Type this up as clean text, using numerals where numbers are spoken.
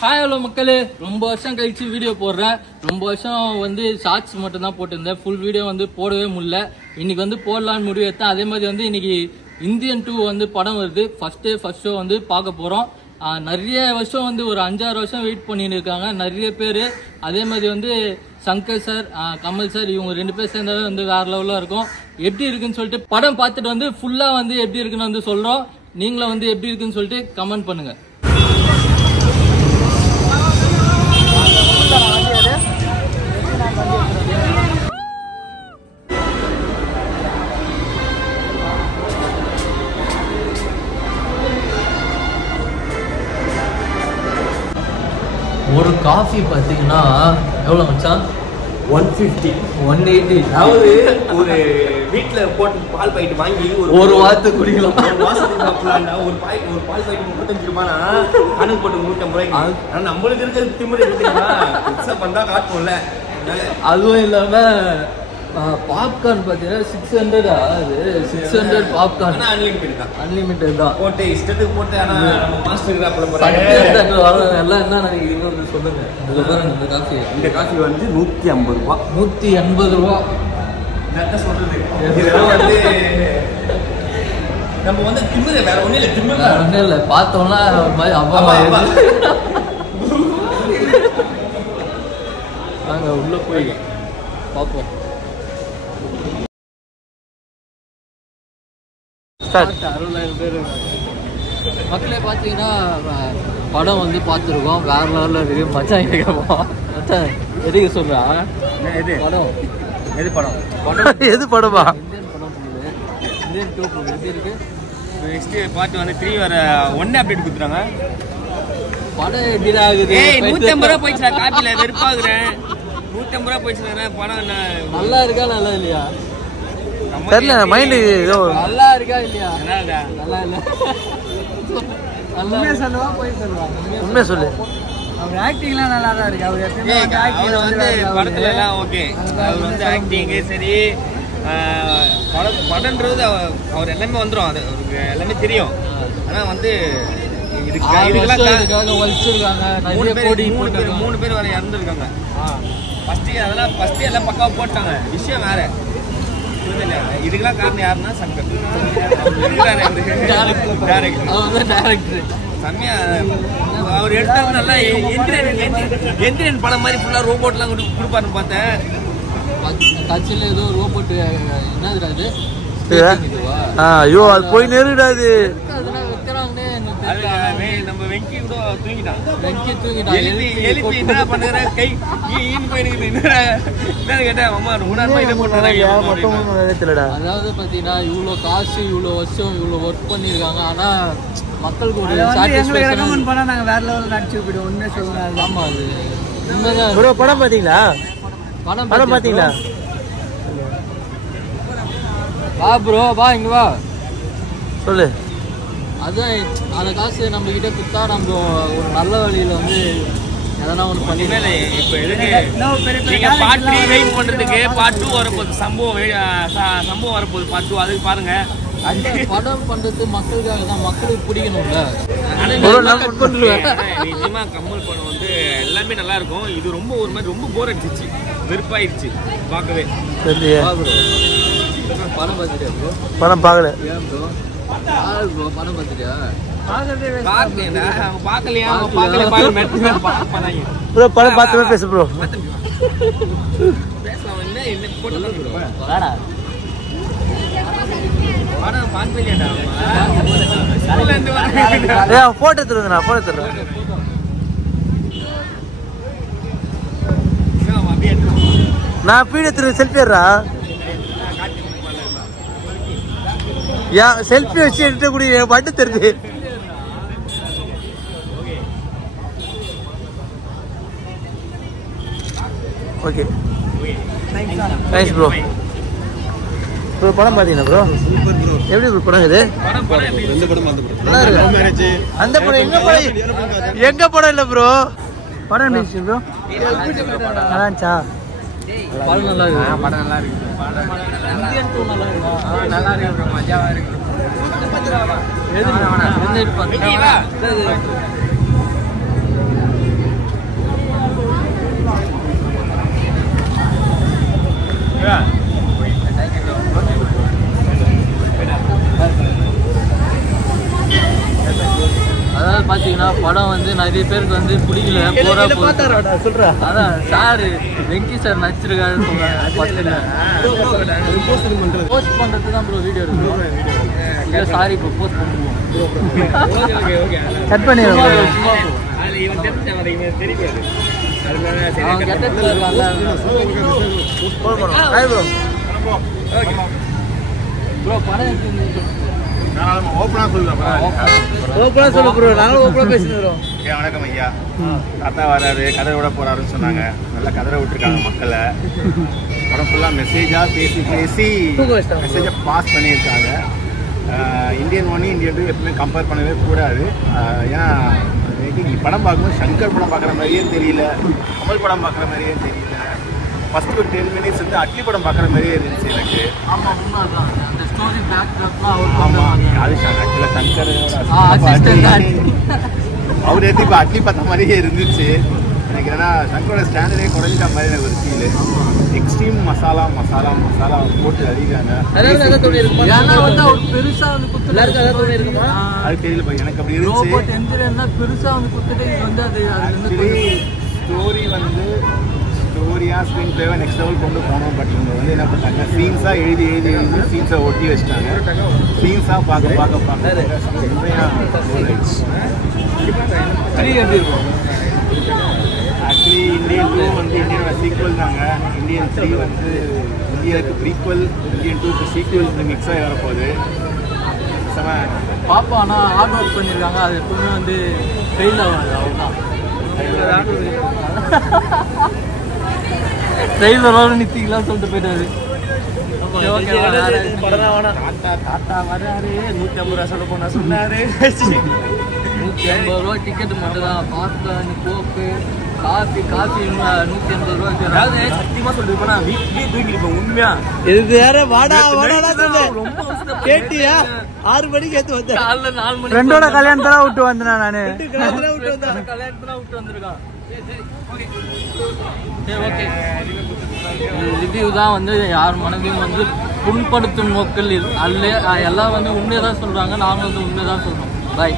Hi hello மக்களே, ரொம்ப வருஷம் கழிச்சு வீடியோ போடுறேன். ரொம்ப வருஷம் வந்து ஷார்ட்ஸ் மட்டும் தான் போட்டிருந்தேன். ஃபுல் வீடியோ வந்து போடவே முடியல. இன்னைக்கு வந்து போடலான்னு முடிவு எடுத்தேன். அதே மாதிரி வந்து இன்னைக்கு இந்தியன் 2 வந்து படம் வருது. ஃபர்ஸ்ட் ஷோ வந்து பார்க்க போறோம். நிறைய வருஷம் வந்து ஒரு 5-6 வருஷம் வெயிட் பண்ணிட்டு இருக்காங்க நிறைய பேர். அதே மாதிரி வந்து சங்கர் சார், கமல் சார், இவங்க 2 பேர் சேர்ந்தாவே வந்து வேற லெவலில் இருக்கும். எப்படி இருக்குன்னு சொல்லிட்டு படம் பார்த்துட்டு வந்து ஃபுல்லா வந்து எப்படி இருக்குன்னு வந்து சொல்றோம். நீங்களும் வந்து எப்படி இருக்குன்னு சொல்லிட்டு கமெண்ட் பண்ணுங்க. ஒரு காஃபி பார்த்தீங்கன்னா எவ்வளோ மச்சான்? 150 180. அதாவது ஒரு வீட்டில் போட்டு பால் பாக்கெட் வாங்கி ஒரு வாரத்துக்கு குடிக்கலாம். ஒரு மாசத்துக்கு சாப்பிடலாம்னா ஒரு பால் பாக்கெட் 35 ரூபானா கணக்கு போட்டு 150 ரூபாய்க்கு. ஆனால் நம்மளுக்கு இருக்கிற திமுறை புதுசாக பண்ணா காட்டுவோம்ல. அதுவும் இல்லாம பாப்கார்ன் பார்த்தீங்கன்னா 600. அது 600 பாப்கார்ன். அன்லிமிட்டட் தான். போட்டு இஷ்டத்துக்கு போட்டு. ஆனால் நம்ம மாஸ்டர் எல்லாம் என்ன நினைக்கிறீங்க சொல்லுங்க. இந்த காஃபி வந்து 150 ரூபா. 180 ரூபா. சொல்றது இதெல்லாம் வந்து நம்ம வந்து திமுறை வேற ஒன்றும் இல்லை. திமுறை ஒன்றும் இல்லை. பார்த்தோம்னா அப்பா நாங்க உள்ள போய் பார்ப்போம். மக்களே பார்த்தீங்கன்னா படம் வந்து பார்த்துருக்கோம். வேற லெவலில் இருக்கு. மச்சான் கேட்கப்போம். மச்சான் எதுக்கு சொல்றா? எது படம்? எது படம்? எது படமா? இந்தியன் படம் போகுது. இந்தியன் 2 போகுது. எப்படி இருக்கு? நெக்ஸ்ட் பார்ட் வந்து 3 வர 1 அப்டேட் கொடுத்துறாங்க. படம் எப்படி ஆகுது? 150 ரூபா போயிடுச்சா? காப்பில வெறுப்பாகுறேன். 150 ரூபா போயிடுச்சு. படம் என்ன நல்லா இருக்கா நல்லா இல்லையா தெரியல. மைண்ட் நல்லா இருக்கா இல்லையா? நல்லா இல்ல. உண்மையா சொல்லுவா போய் சொல்லுவா? உண்மையா சொல்லு. அவர் ஆக்டிங்லாம் நல்லா தான் இருக்கு. அவர் எப்பவுமே அவர் வந்து படத்துல எல்லாம் ஓகே. அவர் வந்து ஆக்டிங் சரி. படம்ன்றது அவர் எல்லாமே வந்துடும். அது அவருக்கு எல்லாமே தெரியும். ஆனா வந்து இதுக்காக வச்சிருக்காங்க. 3 பேர் வரை இறந்துருக்காங்க. ஃபர்ஸ்ட் எல்லாம் பக்காவா போட்டாங்க. விஷயம் வேற. இதுக்கெல்லாம் காரணம் யாருன்னா சங்கர். செம்மையா அவர் எடுத்தாங்க. நல்லா எந்திரன் படம் மாதிரி ஃபுல்லா ரோபோட்லாம் கொடுப்பாருன்னு பார்த்தேன். கட்சியில ஏதோ ரோபோட் என்னதுடா அது? ஐயோ அது போய் நேருடாது. நம்ம வெங்கி கூட தூங்கிட்டான். எழுப்பி என்ன பண்ணுற கை போயிருக்கு. என்ன கேட்டா அம்மா இதை போட்டு. அதாவது பாத்தீங்கன்னா இவ்வளோ காசு, இவ்வளோ வருஷம், இவ்வளோ ஒர்க் பண்ணிருக்காங்க. ஆனா மக்களுக்கு ஒரு ரெக்கமெண்ட் பண்ணா நாங்க வேற லெவல்ல நடிச்சு போயிடுவோம். உண்மையா சொல்லுங்க. ஆமா அது உண்மைதான். ப்ரோ படம் பாத்தீங்களா? படம் பாத்தீங்களா? வா ப்ரோ வா, இங்க வா சொல்லு. அதான் அந்த காசு நம்ம கிட்ட கொடுத்தா நம்ம ஒரு நல்ல வழியில வந்து எதனா ஒன்று பண்ணி. இப்போ நீங்க பார்ட் 3 வெயிட் பண்றதுக்கு பார்ட் 2 வரப்போகுது. சம்பவம் வரப்போகுது பார்ட் 2. அதுக்கு பாருங்க. படம் பண்றது மக்களுக்காக தான். மக்களுக்கு பிடிக்கணும்ல. நிஜமா கமல் படம் வந்து எல்லாமே நல்லா இருக்கும். இது ரொம்ப ஒரு மாதிரி ரொம்ப போர் அடிச்சிச்சு, வெறுப்பாயிடுச்சு பார்க்கவே. படம் பார்த்துட்டியா ப்ரோ? படம் பார்க்கல. ஏன் ப்ரோ? படம் பார்த்துட்டியா? பார்க்கலையா? ப்ரோ படம் பார்த்துமே பேசு ப்ரோ. பேசலாம். என்ன போட்டோ படம் பார்க்கலையாடா? போட்டோ எடுத்துருந்தா போட்டோ எடுத்துறேன். நான் வீடியோ எடுத்துருவேன். செல்ஃபி எடுறா. செல்ஃபி வச்சு எடுக்கக்கூடிய வண்டு தெரியுது. Okay nice bro. ப்ரோ படம் பாத்தீங்களா ப்ரோ? Super bro. எப்படி ப்ரோ படம் இது? ரெண்டு படம் நல்லா இருக்கு. அந்த படம் எங்க படம் இல்ல ப்ரோ. படம் எப்படி இருந்துச்சு ப்ரோ? நல்லா இருந்துச்சா? படம் நல்லா இருக்கு. படம் நல்லா இருக்கு. இந்தியன் 2 நல்லா இருக்கு. நல்லா இருக்கு. மஜாவா இருக்கு. அதாவது பாத்தீங்கன்னா படம் வந்து நிறைய பேருக்கு வந்து பிடிக்கல போறா அதான் சார் வெங்கி சார் நடிச்சிருக்காரு போஸ்ட் பண்றது தான் ப்ரோ வீடியோ இருக்கு சாரி இப்போ போஸ்ட் பண்ணுவோம் கட் பண்ணிடுவோம் ப்ரோ படம் ஓப்பனா சொல்லுறேன் ப்ரோ நாங்களும் ஓப்பனா பேசிடுறோம். வணக்கம் ஐயா. தாத்தா வராரு, கதை விட போறாருன்னு சொன்னாங்க. நல்லா கதரை விட்டுருக்காங்க மக்களை. படம் ஃபுல்லா மெசேஜா பேசி மெசேஜை பாஸ் பண்ணியிருக்காங்க. இந்தியன் 1 இந்தியன் 2 எப்பவுமே கம்பேர் பண்ணவே கூடாது. ஏன்னா படம் பார்க்கும்போது சங்கர் படம் பார்க்குற மாதிரியே தெரியல, கமல் படம் பார்க்குற மாதிரியே தெரியல. ஃபர்ஸ்ட் ஒரு 10 மினிட்ஸ் வந்து அட்லி படம் பார்க்குற மாதிரியே இருந்துச்சு எனக்கு. ஆமாம் உண்மைதான். அந்த ஸ்டோரி பேக்ராப்லாம் ஆமாம் அது ஆக்சுவலாக சங்கரோட அவர் எடுத்து இப்போ அட்லி பார்த்த மாதிரியே இருந்துச்சு எனக்கு. ஏன்னா சங்கரோட ஸ்டாண்டர்டே குறைஞ்சிட்ட மாதிரி எனக்கு ஒரு ஃபீல். எக்ஸ்ட்ரீம் மசாலா மசாலா மசாலா போட்டு அடிக்கிறாங்க. பெருசா வந்து குத்துலாருக்குமா அது தெரியல எனக்கு அப்படி இருந்துச்சு. பெருசா வந்து குத்துட்டு வந்து அது ஸ்டோரி வந்து ஸ்டோரியாக ஸ்க்ரீன் பிளேவை நெக்ஸ்ட் லெவல் கொண்டு போனோம். பட் இவங்க வந்து என்ன பண்ணாங்க, சீன்ஸாக எழுதி சீன்ஸை ஒட்டி வச்சுட்டாங்க. சீன்ஸாக பார்க்க ஆக்சுவலி இந்தியன் 2 வந்து இந்தியனோட சீக்வல் தாங்க. இந்தியன் 3 வந்து இந்தியாவுக்கு ப்ரீக்வல், இந்தியன் 2க்கு சீக்வல் மிக்ஸ் ஆகி வரப்போகுது. பாப்பா ஆனால் ஹார்ட் ஒர்க் பண்ணியிருக்காங்க. அது எப்பவுமே வந்து ஃபெயில் ஆகாது. அவ்வளோதான் ட்ரெயிலரோட நித்திக்கலாம் சொல்லிட்டு போயிட்டாரு. தாத்தா வராரு, 150 ரூபா சொல்ல போனா சொன்னாரு. 150 ரூபா டிக்கெட் மட்டும் தான். பாப்கார்ன், கோக்கு, காஃபி 150 ரூபா. அதாவது சத்தியமா சொல்லிட்டு போனா வீட்லயே தூங்கிருப்பேன் உண்மையா. இது வேற வாடா கேட்டியா? 6 மணிக்கு ஏத்து வந்தேன். காலைல 4 மணி ஃப்ரெண்டோட கல்யாணத்தெல்லாம் விட்டு வந்தேன் நானு. கல்யாணத்துல விட்டு வந்திருக்கான். ஓகே ரிவ்யூ தான் வந்து யார் மனதையும் வந்து புண்படுத்தும் நோக்கில் அல்ல. எல்லாம் வந்து உண்மையை தான் சொல்றாங்க. நாங்கள் வந்து உண்மையை தான் சொல்றோம். பாய்.